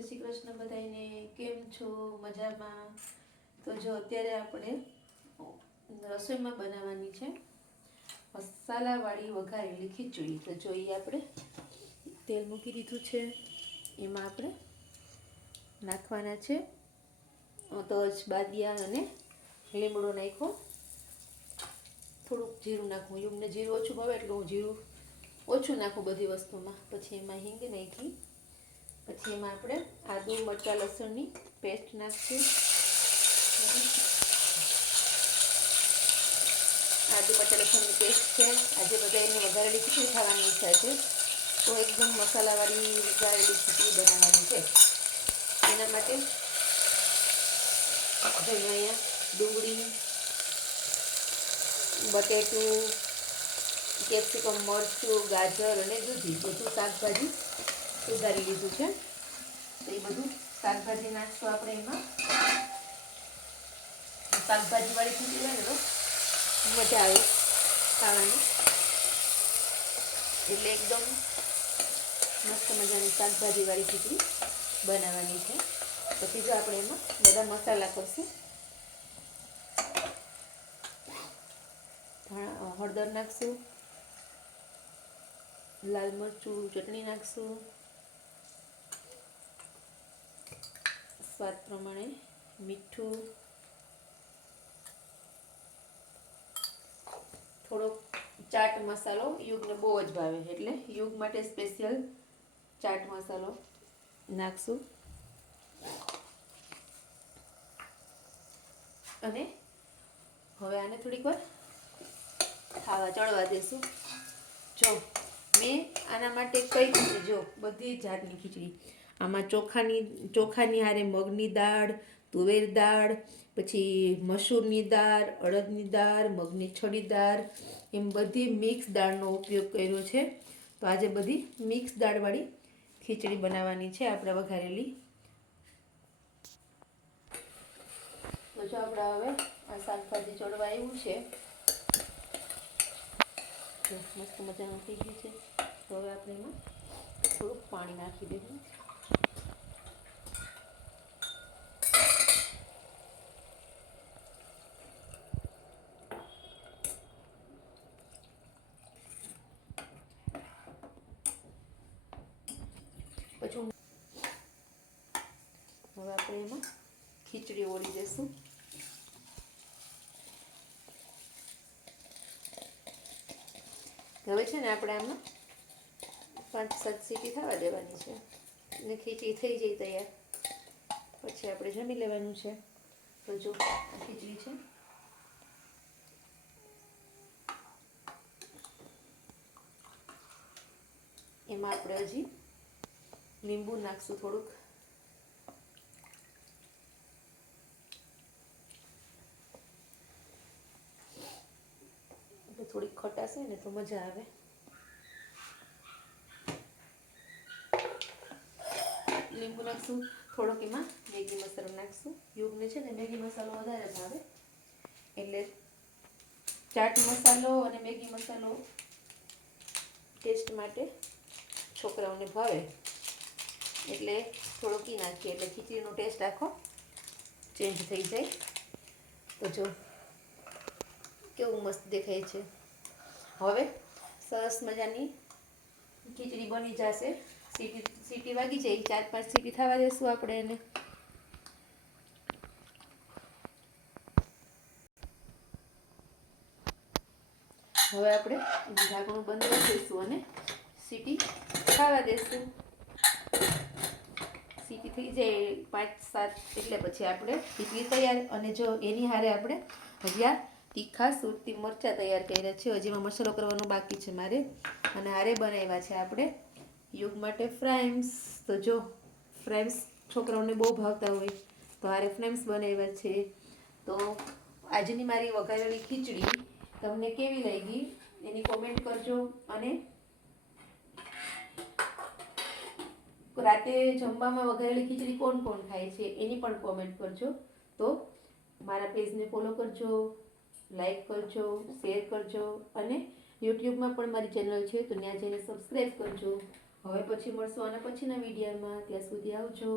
જય શ્રી કૃષ્ણ બધાને. કેમ છો? મજામાં? તો જો અત્યારે આપણે રસોઈમાં બનાવવાની છે મસાલાવાળી વઘારેલી ખીચડી. તો જોઈએ, આપણે તેલ મૂકી દીધું છે, એમાં આપણે નાખવાના છે તજ, બાદિયા અને લીમડો નાખ્યો. થોડુંક જીરું નાખવું, યુગને જીરું ઓછું ભાવે એટલે હું જીરું ઓછું નાખું બધી વસ્તુમાં. પછી એમાં હિંગ નાખી, પછી એમાં આપણે આદુ, મરચાં, લસણની પેસ્ટ નાખીશું. આદુ, મરચાં, લસણની પેસ્ટ છે. આજે બધા એને વઘારેલી ખીચડી ખાવાની ઈચ્છા છે, તો એકદમ મસાલાવાળી વઘારેલી ખીચડી બનાવવાની છે. એના માટે અહીંયા ડુંગળી, બટેટું, કેપ્સિકમ, મરચું, ગાજર અને દૂધી બધું શાકભાજી સુધારી લીધું છે. તો એ બધું શાકભાજી નાખશું આપણે એમાં. શાકભાજીવાળી ખીચડી હોય ને તો મજા આવે ખાવાની, એટલે એકદમ મસ્ત મજાની શાકભાજીવાળી ખીચડી બનાવવાની છે. પછી જો આપણે એમાં બધા મસાલા કરશું. હળદર નાખશું, લાલ મરચું, ચટણી નાખશું, સ્વાદ પ્રમાણે મીઠું, થોડોક ચાટ મસાલો. યુગને બહુ જ ભાવે એટલે યુગ માટે સ્પેશિયલ ચાટ મસાલો નાખશું. અને હવે આને થોડીક વાર ખાવા ચડવા દેશું. જો મેં આના માટે કઈ ખીચડી, જો બધી જાતની ખીચડી. આમાં ચોખાની હારે મગની દાળ, તુવેર દાળ, પછી મસૂરની દાળ, અડદની દાળ, મગની છડી દાળ, એમ બધી મિક્સ દાળનો ઉપયોગ કર્યો છે. તો આજે બધી મિક્સ દાળવાળી ખીચડી બનાવવાની છે આપણે વઘારેલી. તો જો આપણે હવે આ શાકભાજી ચડવા આવ્યું છે, મસ્ત મજાનું થઈ ગયું છે. તો હવે આપણે એમાં થોડુંક પાણી નાખી દઈશું. પછી હવે આપણે એમાં ખીચડી ઓળી દઈશું. હવે છે ને આપણે આમાં 5-7 સીટી થવા દેવાની છે અને ખીચડી થઈ જાય તૈયાર. પછી આપણે જમી લેવાનું છે. તો જો ખીચડી છે, એમાં આપણે હજી લીંબુ નાખશું થોડુંક. થોડીક ખટાશ હોય ને તો મજા આવે. લીંબુ નાખશું, થોડોક એમાં મેગી મસાલો નાખશું. યુગને છે ને મેગી મસાલો વધારે ભાવે, એટલે ચાટ મસાલો અને મેગી મસાલો ટેસ્ટ માટે છોકરાઓને ભાવે, એટલે થોડોક ઈ નાખીએ એટલે ખીચડીનો ટેસ્ટ આખો ચેન્જ થઈ જાય. તો જો કેવું મસ્ત દેખાય છે. હવે સરસ મજાની ખીચડી બની જશે. સીટી વાગી જાય, 4-5 સીટી થવા દેશું આપણે એને. હવે આપણે ઢાંકણું બંધ કરી દઈશું અને સીટી ખાવા દેશું. સીટી થઈ જાય 5-7 એટલે પછી આપણે ખીચડી તૈયાર. અને જો એની હારે આપણે હજી તીખા સુરતી મરચાં તૈયાર કર્યા છે. હજીમાં મસાલો કરવાનો બાકી છે મારે. અને હારે બનાવ્યા છે આપણે યુગ માટે ફ્રાઈમ્સ. તો જો ફ્રાઈમ્સ છોકરાઓને બહુ ભાવતા હોય, તો હારે ફ્રાઈમ્સ બનાવ્યા છે. તો આજની મારી વઘારેલી ખીચડી તમને કેવી લાગી એની કોમેન્ટ કરજો. અને રાતે જમવામાં વઘારેલી ખીચડી કોણ કોણ ખાય છે એની પણ કોમેન્ટ કરજો. તો મારા પેજને ફોલો કરજો, લાઈક કરજો, શેર કરજો, અને યુટ્યુબમાં પણ મારી ચેનલ છે તો ત્યાં જઈને સબસ્ક્રાઈબ કરજો. હવે પછી મળશું આના પછીના વિડીયોમાં. ત્યાં સુધી આવજો.